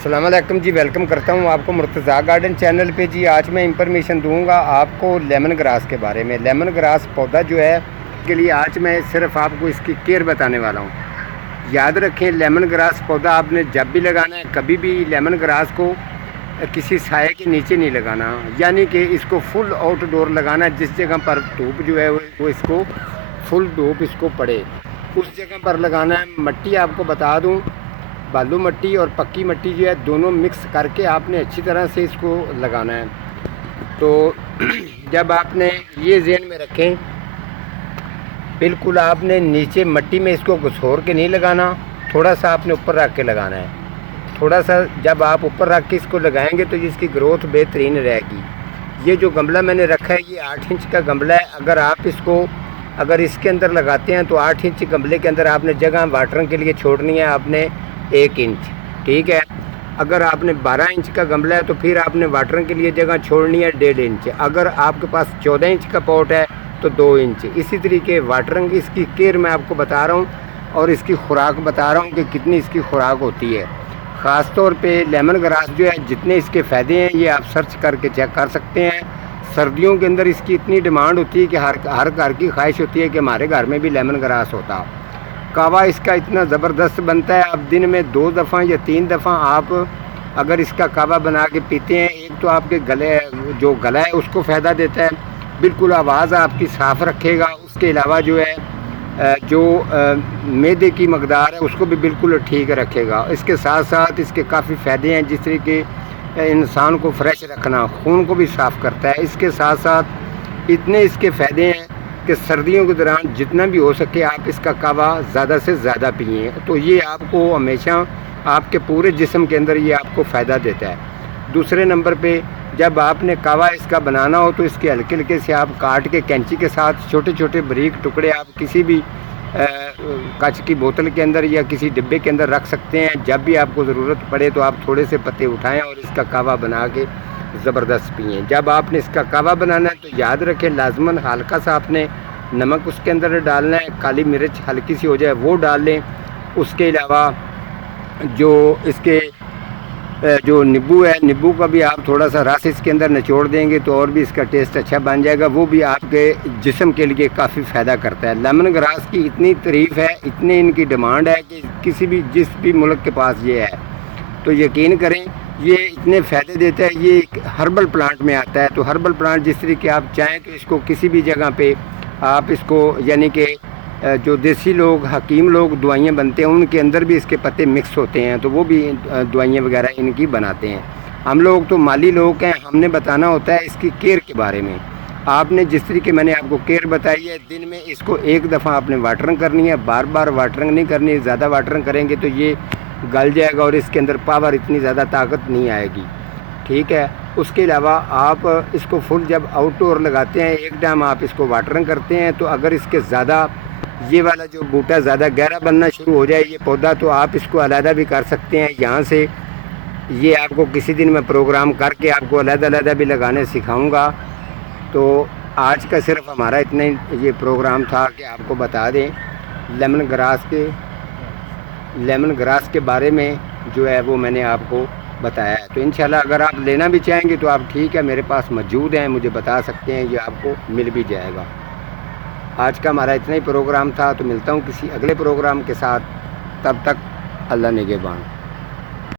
السلام علیکم جی، ویلکم کرتا ہوں آپ کو مرتضیٰ گارڈن چینل پہ جی۔ آج میں انفارمیشن دوں گا آپ کو لیمن گراس کے بارے میں۔ لیمن گراس پودا جو ہے کے لیے آج میں صرف آپ کو اس کی کیئر بتانے والا ہوں۔ یاد رکھیں، لیمن گراس پودا آپ نے جب بھی لگانا ہے، کبھی بھی لیمن گراس کو کسی سائے کے نیچے نہیں لگانا، یعنی کہ اس کو فل آؤٹ ڈور لگانا ہے۔ جس جگہ پر دھوپ جو ہے وہ اس کو فل دھوپ اس کو پڑے، اس جگہ پر لگانا ہے۔ مٹی آپ کو بتا دوں، بالو مٹی اور پکی مٹی جو ہے دونوں مکس کر کے آپ نے اچھی طرح سے اس کو لگانا ہے۔ تو جب آپ نے یہ ذہن میں رکھیں، بالکل آپ نے نیچے مٹی میں اس کو گھسور کے نہیں لگانا، تھوڑا سا آپ نے اوپر رکھ کے لگانا ہے۔ تھوڑا سا جب آپ اوپر رکھ کے اس کو لگائیں گے تو اس کی گروتھ بہترین رہے گی۔ یہ جو گملہ میں نے رکھا ہے یہ 8 انچ کا گملہ ہے۔ اگر اس کے اندر لگاتے ہیں تو 8 انچ گملے کے اندر آپ نے جگہ واٹرنگ کے لیے چھوڑنی ہے آپ نے 1 انچ، ٹھیک ہے۔ اگر آپ نے 12 انچ کا گملہ ہے تو پھر آپ نے واٹرنگ کے لیے جگہ چھوڑنی ہے 1.5 انچ۔ اگر آپ کے پاس 14 انچ کا پاٹ ہے تو 2 انچ۔ اسی طریقے واٹرنگ، اس کی کیئر میں آپ کو بتا رہا ہوں اور اس کی خوراک بتا رہا ہوں کہ کتنی اس کی خوراک ہوتی ہے۔ خاص طور پہ لیمن گراس جو ہے، جتنے اس کے فائدے ہیں یہ آپ سرچ کر کے چیک کر سکتے ہیں۔ سردیوں کے اندر اس کی اتنی ڈیمانڈ ہوتی ہے کہ ہر گھر کی خواہش ہوتی ہے کہ ہمارے گھر میں بھی لیمن گراس ہوتا۔ کعوہ اس کا اتنا زبردست بنتا ہے، اب دن میں 2 دفعہ یا 3 دفعہ آپ اگر اس کا کعوہ بنا کے پیتے ہیں، ایک تو آپ کے گلا ہے اس کو فائدہ دیتا ہے، بالکل آواز آپ کی صاف رکھے گا۔ اس کے علاوہ جو ہے معدے کی مقدار ہے اس کو بھی بالکل ٹھیک رکھے گا۔ اس کے ساتھ ساتھ اس کے کافی فائدے ہیں، جس طرح کہ انسان کو فریش رکھنا، خون کو بھی صاف کرتا ہے۔ اس کے ساتھ ساتھ اتنے اس کے فائدے ہیں کہ سردیوں کے دوران جتنا بھی ہو سکے آپ اس کا کعوہ زیادہ سے زیادہ پئیں، تو یہ آپ کو ہمیشہ آپ کے پورے جسم کے اندر یہ آپ کو فائدہ دیتا ہے۔ دوسرے نمبر پہ جب آپ نے کعوہ اس کا بنانا ہو تو اس کے ہلکے ہلکے سے آپ کاٹ کے کینچی کے ساتھ چھوٹے چھوٹے باریک ٹکڑے آپ کسی بھی کانچ کی بوتل کے اندر یا کسی ڈبے کے اندر رکھ سکتے ہیں۔ جب بھی آپ کو ضرورت پڑے تو آپ تھوڑے سے پتے اٹھائیں اور اس کا کعوہ بنا کے زبردست پئیں۔ جب آپ نے اس کا کعوہ بنانا ہے تو یاد رکھیں، لازماً ہلکا سا آپ نے نمک اس کے اندر ڈالنا ہے، کالی مرچ ہلکی سی ہو جائے وہ ڈال لیں۔ اس کے علاوہ جو اس کے جو نیبو ہے، نیبو کا بھی آپ تھوڑا سا رس اس کے اندر نچوڑ دیں گے تو اور بھی اس کا ٹیسٹ اچھا بن جائے گا، وہ بھی آپ کے جسم کے لیے کافی فائدہ کرتا ہے۔ لیمن گراس کی اتنی تعریف ہے، اتنی ان کی ڈیمانڈ ہے کہ جس بھی ملک کے پاس یہ ہے تو یقین کریں یہ اتنے فائدے دیتا ہے۔ یہ ایک ہربل پلانٹ میں آتا ہے، تو ہربل پلانٹ جس طرح کہ آپ چاہیں تو اس کو کسی بھی جگہ پہ آپ اس کو، یعنی کہ جو دیسی لوگ، حکیم لوگ دوائیاں بنتے ہیں ان کے اندر بھی اس کے پتے مکس ہوتے ہیں، تو وہ بھی دوائیاں وغیرہ ان کی بناتے ہیں۔ ہم لوگ تو مالی لوگ ہیں، ہم نے بتانا ہوتا ہے اس کی کیئر کے بارے میں۔ آپ نے جس طریقے میں نے آپ کو کیئر بتائی ہے، دن میں اس کو 1 دفعہ آپ نے واٹرنگ کرنی ہے، بار بار واٹرنگ نہیں کرنی۔ زیادہ واٹرنگ کریں گے تو یہ گل جائے گا اور اس کے اندر پاور اتنی زیادہ طاقت نہیں آئے گی، ٹھیک ہے۔ اس کے علاوہ آپ اس کو فل جب آؤٹ ڈور لگاتے ہیں، ایک ٹائم آپ اس کو واٹرنگ کرتے ہیں، تو اگر اس کے زیادہ یہ والا جو بوٹا زیادہ گہرا بننا شروع ہو جائے یہ پودا، تو آپ اس کو علیحدہ بھی کر سکتے ہیں یہاں سے۔ یہ آپ کو کسی دن میں پروگرام کر کے آپ کو علیحدہ علیحدہ بھی لگانے سکھاؤں گا۔ تو آج کا صرف ہمارا اتنا ہی یہ پروگرام تھا کہ آپ کو بتا دیں لیمن گراس کے بارے میں جو ہے وہ میں نے آپ کو بتایا ہے۔ تو انشاءاللہ اگر آپ لینا بھی چاہیں گے تو آپ ٹھیک ہے، میرے پاس موجود ہیں، مجھے بتا سکتے ہیں، یہ آپ کو مل بھی جائے گا۔ آج کا ہمارا اتنا ہی پروگرام تھا، تو ملتا ہوں کسی اگلے پروگرام کے ساتھ، تب تک اللہ نگہبان۔